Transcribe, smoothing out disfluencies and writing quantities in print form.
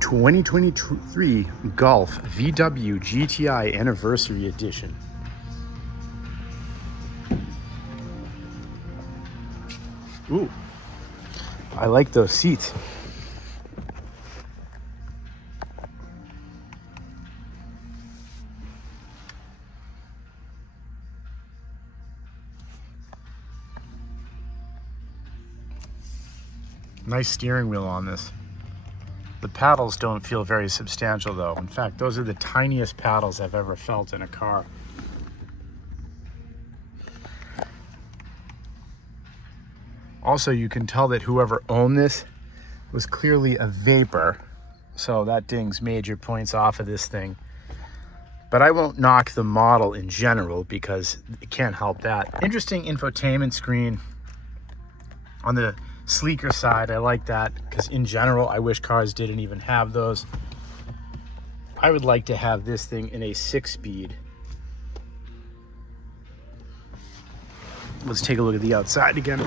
2023 Golf VW GTI Anniversary Edition. Ooh, I like those seats. Nice steering wheel on this. The paddles don't feel very substantial though. In fact, those are the tiniest paddles I've ever felt in a car. Also, you can tell that whoever owned this was clearly a vapor. So that dings major points off of this thing. But I won't knock the model in general because it can't help that. Interesting infotainment screen on the sleeker side. I like that because in general, I wish cars didn't even have those. I would like to have this thing in a 6-speed. Let's take a look at the outside again.